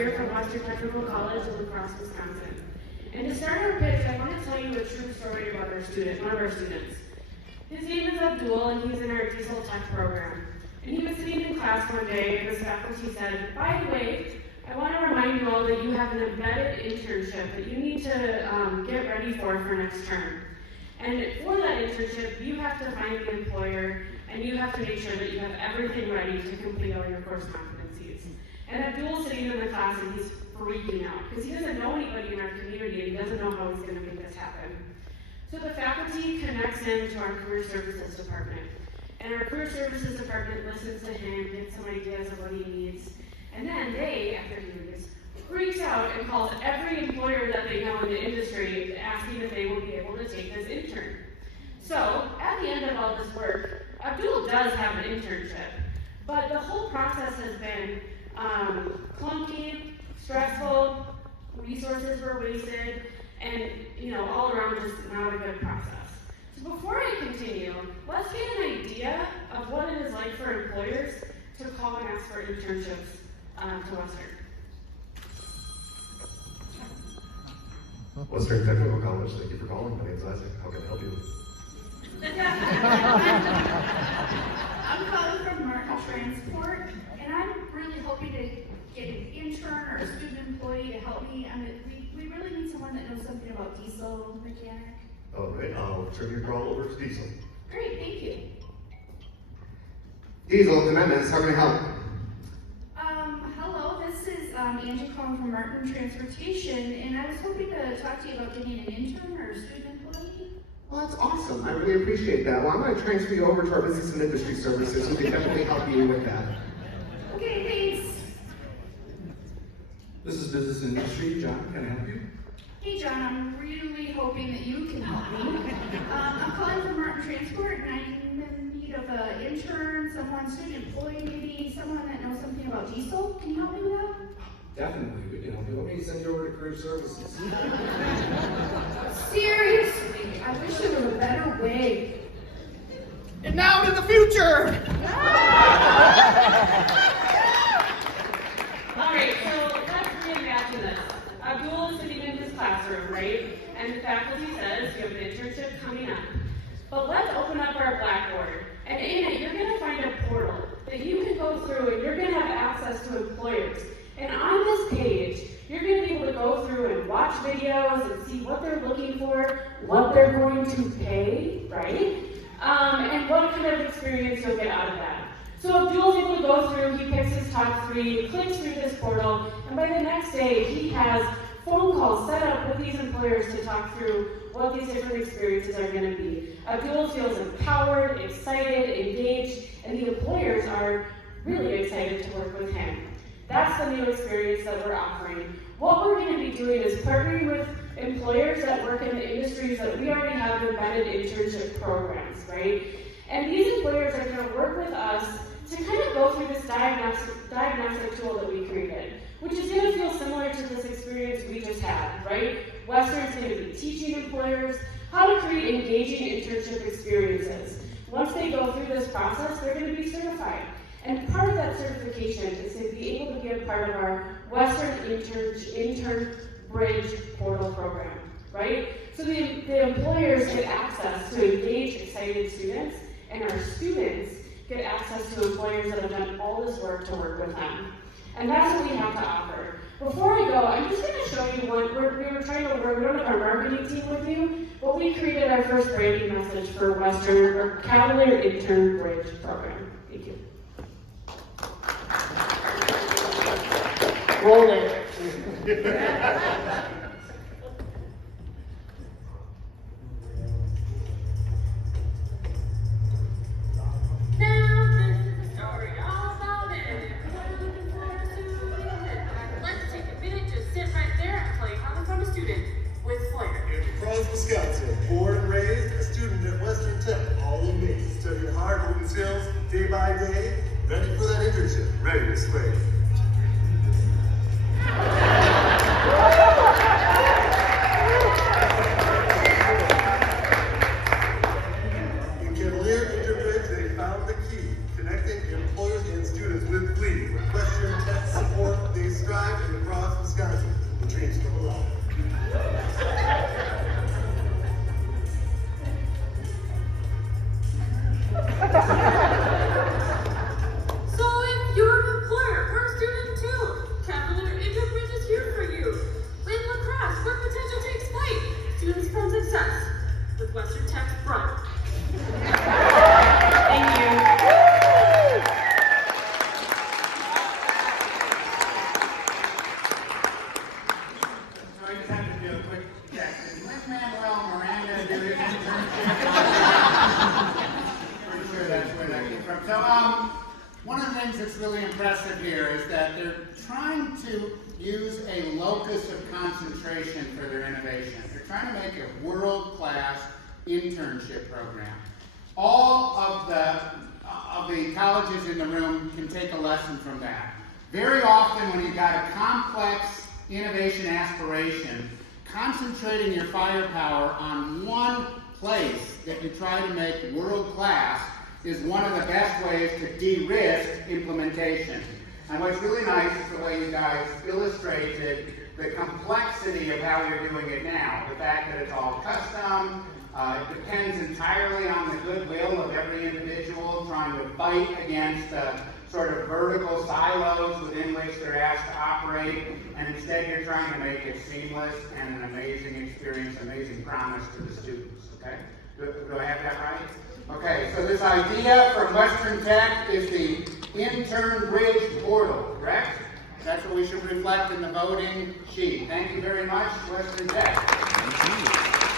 here from Western Technical College in La Crosse, Wisconsin. And to start our pitch, I want to tell you a true story about our student, one of our students. His name is Abdul, and he's in our diesel tech program. And he was sitting in class one day, and his faculty said, by the way, I want to remind you all that you have an embedded internship that you need to get ready for next term. And for that internship, you have to find the employer, and you have to make sure that you have everything ready to complete all your course competencies. And Abdul's sitting in the class, and he's freaking out, because he doesn't know anybody in our community, and he doesn't know how he's going to make this happen. So the faculty connects him to our career services department. And our career services department listens to him, gets some ideas of what he needs. And then they, after he leaves, freaks out and calls every employer that they know in the industry asking if they will be able to take this intern. So, at the end of all this work, Abdul does have an internship, but the whole process has been clunky, stressful, resources were wasted, and all around just not a good process. So before I continue, let's get an idea of what it is like for employers to call and ask for internships to Western. Western Technical College, thank you for calling. My name is Isaac. How can I help you? I'm calling from Martin Transport, and I'm really hoping to get an intern or a student employee to help me. We really need someone that knows something about diesel mechanic. All right, I'll turn your call over to Diesel. Great, thank you. Diesel, Jimenez, how can I help? Hello, this is Angie calling from Martin Transportation, and I was hoping to talk to you about getting an intern or a student employee. Well, that's awesome. I really appreciate that. Well, I'm going to transfer you over to our business and industry services who can definitely help you with that. Okay, thanks. This is Business and Industry. John, can I help you? Hey John, I'm really hoping that you can help me. I'm calling from Martin Transport, and I'm in need of an intern, student employee maybe, someone that knows something about diesel. Can you help me with that? Definitely, we can help you. Let me send you over to Career Services. Seriously, I wish there was a better way. And now to the future! Alright, so let's reimagine this. Abdul is sitting in his classroom, right? And the faculty says you have an internship coming up. But let's open up our Blackboard. And in it, you're going to find a portal that you can go through, and you're going to have access to employers. And on this page, you're going to be able to go through and watch videos and see what they're looking for, what they're going to pay, right? And what kind of experience you'll get out of that. So Abdul's able to go through, he picks his top 3, clicks through this portal, and by the next day, he has phone calls set up with these employers to talk through what these different experiences are going to be. Abdul feels empowered, excited, engaged, and the employers are really excited to work with him. That's the new experience that we're offering. What we're going to be doing is partnering with employers that work in the industries that we already have embedded internship programs, right? And these employers are going to work with us to kind of go through this diagnostic tool that we created, which is going to feel similar to this experience we just had, right? Western's going to be teaching employers how to create engaging internship experiences. Once they go through this process, they're going to be certified. And part of that certification is to be able to be a part of our Western Intern Bridge portal program, right? So the employers get access to engage excited students, and our students get access to employers that have done all this work to work with them. And that's what we have to offer. Before I go, I'm just going to show you what we don't have our marketing team with you, but we created our first branding message for Western, or Cavalier Intern Bridge program. Thank you. Roll it. Wisconsin, born and raised, a student at Western Tech, all of me, studying hard, holding skills, day by day, ready for that internship, ready to sway. In Cavalier Interbridge, they found the key, connecting employers and students with glee. With Western Tech support, they strive in the process. things that's really impressive here is that they're trying to use a locus of concentration for their innovation. They're trying to make a world-class internship program. All of the colleges in the room can take a lesson from that. Very often when you've got a complex innovation aspiration, concentrating your firepower on one place that you try to make world-class is one of the best ways to de-risk implementation. And what's really nice is the way you guys illustrated the complexity of how you're doing it now. The fact that it's all custom, it depends entirely on the goodwill of every individual trying to fight against sort of vertical silos within which they're asked to operate, and instead you're trying to make it seamless and an amazing experience, amazing promise to the students, okay? Do I have that right? Okay, so this idea from Western Tech is the Intern Bridge Portal, correct? That's what we should reflect in the voting sheet. Thank you very much, Western Tech.